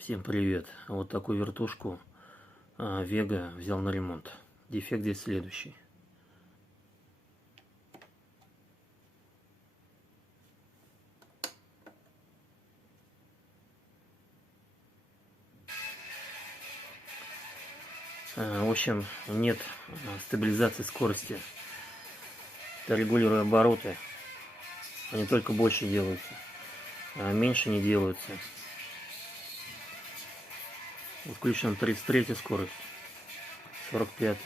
Всем привет! Вот такую вертушку Вега взял на ремонт. Дефект здесь следующий. В общем, нет стабилизации скорости. Я регулирую обороты. Они только больше делаются, а меньше не делаются. Включена 33 скорость, 45.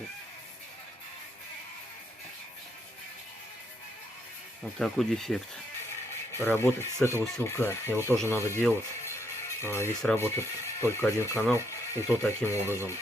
Вот такой дефект. Работать с этого усилка его тоже надо делать. Здесь работает только один канал, и то таким образом.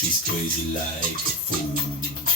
She's crazy like a fool.